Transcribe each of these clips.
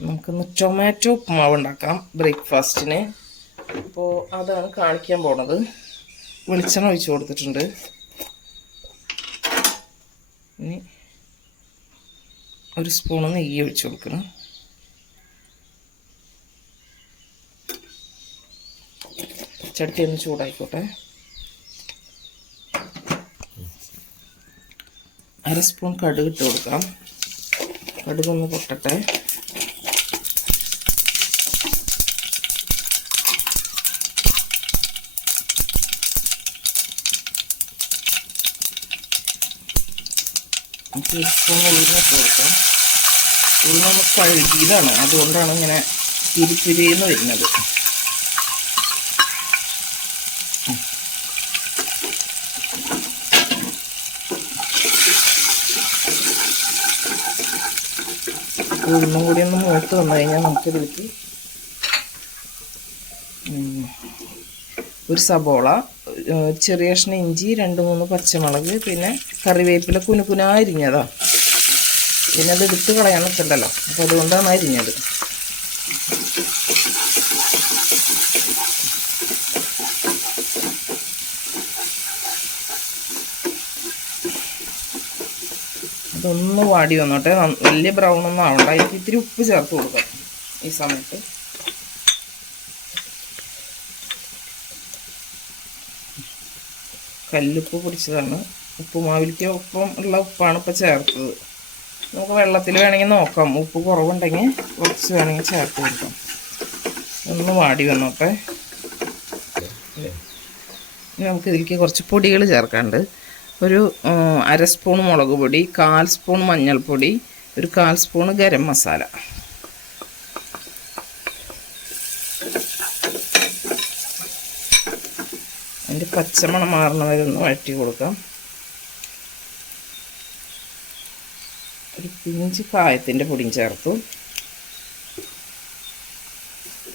നമുക്കൊന്ന് ടൊമാറ്റോ ഉപ്പുമാവ് ഉണ്ടാക്കാം ബ്രേക്ക്ഫാസ്റ്റിന്. അപ്പോൾ അതാണ് കാണിക്കാൻ പോണത്. വെളിച്ചെണ്ണ ഒഴിച്ച് കൊടുത്തിട്ടുണ്ട്. ഇനി ഒരു സ്പൂണ് നെയ്യ് ഒഴിച്ച് കൊടുക്കണം. ചട്ടി ഒന്ന് ചൂടായിക്കോട്ടെ. അര സ്പൂൺ കടുക് ഇട്ട് കൊടുക്കാം. കടുകൊന്ന് പൊട്ടട്ടെ. നമുക്ക് ഒരു സ്പൂൺ ഉഴുന്നിട്ട് കൊടുക്കാം. ഉഴുന്ന് നമുക്ക് കഴുകിയതാണ്, അതുകൊണ്ടാണ് ഇങ്ങനെ തിരിതിരിന്ന് വരുന്നത്. ഉഴുന്നും കൂടി ഒന്ന് മൂത്ത് വന്നു കഴിഞ്ഞാൽ നമുക്കിതിലേക്ക് ഒരു സബോള, ചെറിയ കഷ്ണം ഇഞ്ചി, 2-3 പച്ചമുളക്, പിന്നെ കറിവേപ്പില കുനുകുനാ അരിഞ്ഞതാ. പിന്നെ അത് എടുത്ത് കളയാൻ വെച്ചിട്ടുണ്ടല്ലോ, അപ്പോൾ അതുകൊണ്ടാണ് അരിഞ്ഞത്. അതൊന്ന് വാടി വന്നോട്ടെ. വലിയ ബ്രൗൺ ഒന്നും ആവണ്ട. അതിലേക്ക് ഇത്തിരി ഉപ്പ് ചേർത്ത് കൊടുക്കാം ഈ സമയത്ത്. കല്ലുപ്പ് പൊടിച്ചതാണ്. ഉപ്പുമാവിലേക്ക് ഒപ്പം ഉള്ള ഉപ്പാണ് ഇപ്പോൾ ചേർത്തത്. നമുക്ക് വെള്ളത്തിൽ വേണമെങ്കിൽ നോക്കാം, ഉപ്പ് കുറവുണ്ടെങ്കിൽ കുറച്ച് വേണമെങ്കിൽ ചേർത്ത് കൊടുക്കാം. ഒന്ന് വാടി വന്നോട്ടെ. ഇനി നമുക്ക് ഇതിലേക്ക് കുറച്ച് പൊടികൾ ചേർക്കാനുണ്ട്. ഒരു അര സ്പൂൺ മുളക് പൊടി, 1/4 സ്പൂൺ മഞ്ഞൾപ്പൊടി, ഒരു 1/4 സ്പൂൺ ഗരം മസാല. അതിൻ്റെ പച്ചമണം മാറുന്നവരെ ഒന്ന് വഴറ്റി കൊടുക്കാം. ഒരു പിഞ്ച് കായത്തിൻ്റെ പൊടിയും ചേർത്തു.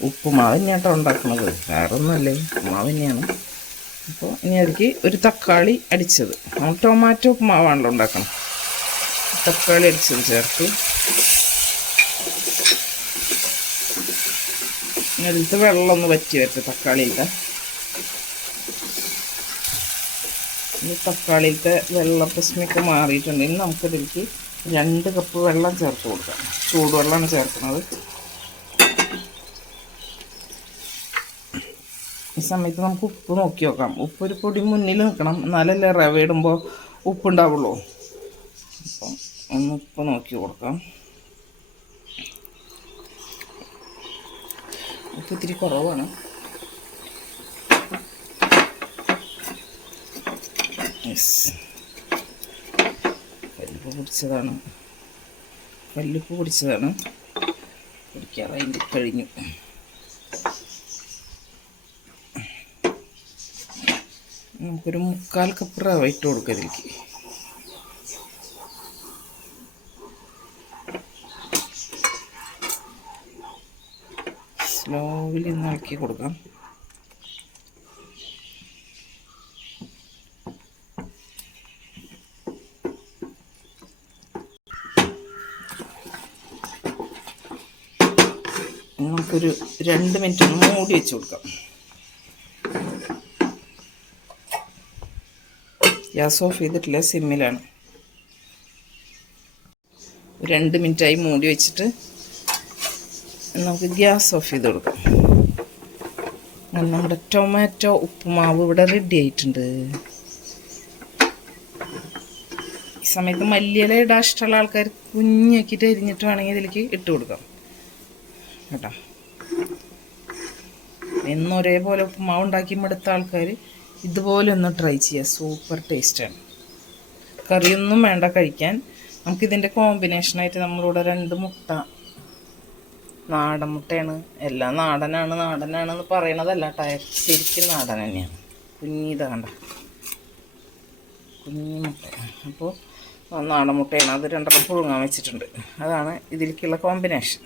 ഉപ്പുമാവ് തന്നെയാട്ടോ ഉണ്ടാക്കുന്നത്, വേറെ ഒന്നുമല്ലേ, ഉപ്പുമാവ് തന്നെയാണ്. അപ്പോൾ ഇനി അതിലേക്ക് ഒരു തക്കാളി അടിച്ചത്, നമ്മൾ ടൊമാറ്റോ ഉപ്പുമാവാണല്ലോ ഉണ്ടാക്കണം. തക്കാളി അടിച്ചത് ചേർത്തു. അതിലത്തെ വെള്ളം ഒന്ന് വറ്റി വരട്ടെ തക്കാളിയിലത്തെ. ഈ തക്കാളിയിലത്തെ വെള്ളപ്രശ്നമൊക്കെ മാറിയിട്ടുണ്ടെങ്കിൽ നമുക്കതിലേക്ക് 2 കപ്പ് വെള്ളം ചേർത്ത് കൊടുക്കാം. ചൂടുവെള്ളമാണ് ചേർക്കുന്നത്. ഈ സമയത്ത് നമുക്ക് ഉപ്പ് നോക്കി നോക്കാം. ഉപ്പ് ഒരു പൊടി മുന്നിൽ നിൽക്കണം, എന്നാലല്ലേ റവ ഇടുമ്പോൾ ഉപ്പുണ്ടാവുള്ളൂ. അപ്പം ഒന്ന് ഉപ്പ് നോക്കി കൊടുക്കാം. ഉപ്പ് ഇത്തിരി കുറവാണ്. കല്ലുപ്പ് പൊടിച്ചതാണ്. പൊടിക്കാറായി കഴിഞ്ഞു. നമുക്കൊരു 3/4 കപ്പ് റവ ഇട്ട് കൊടുക്കാം ഇതിലേക്ക്. സ്ലോവിൽ ഒന്ന് ഇളക്കി കൊടുക്കാം. നമുക്കൊരു 2 മിനിറ്റ് ഒന്ന് മൂടി വെച്ച് കൊടുക്കാം. ഗ്യാസ് ഓഫ് ചെയ്തിട്ടില്ല, സിമ്മിലാണ്. 2 മിനിറ്റായി മൂടി വെച്ചിട്ട് നമുക്ക് ഗ്യാസ് ഓഫ് ചെയ്ത് കൊടുക്കാം. നമ്മുടെ ടൊമാറ്റോ ഉപ്പുമാവ് ഇവിടെ റെഡി ആയിട്ടുണ്ട്. ഈ സമയത്ത് മല്ലിയില ഇടാൻ ഇഷ്ടമുള്ള ആൾക്കാർ കുഞ്ഞാക്കിയിട്ട് അരിഞ്ഞിട്ട് വേണമെങ്കിൽ ഇതിലേക്ക് ഇട്ട് കൊടുക്കാം കേട്ടോ. എന്നും ഒരേപോലെ ഉപ്പുമാവ് ഉണ്ടാക്കി മടുത്ത ആൾക്കാർ ഇതുപോലെ ഒന്ന് ട്രൈ ചെയ്യുക. സൂപ്പർ ടേസ്റ്റാണ്. കറിയൊന്നും വേണ്ട കഴിക്കാൻ. നമുക്കിതിൻ്റെ കോമ്പിനേഷനായിട്ട് നമ്മളിവിടെ 2 മുട്ട, നാടൻ മുട്ടയാണ്. എല്ലാം നാടനാണെന്ന് പറയണതല്ല കേട്ടോ, ശരിക്കും നാടൻ തന്നെയാണ്. കുഞ്ഞിതാ കണ്ട, കുഞ്ഞി മുട്ട. അപ്പോൾ നാടൻ മുട്ടയാണ്. അത് 2 പുഴുങ്ങാൻ വെച്ചിട്ടുണ്ട്. അതാണ് ഇതിലേക്കുള്ള കോമ്പിനേഷൻ.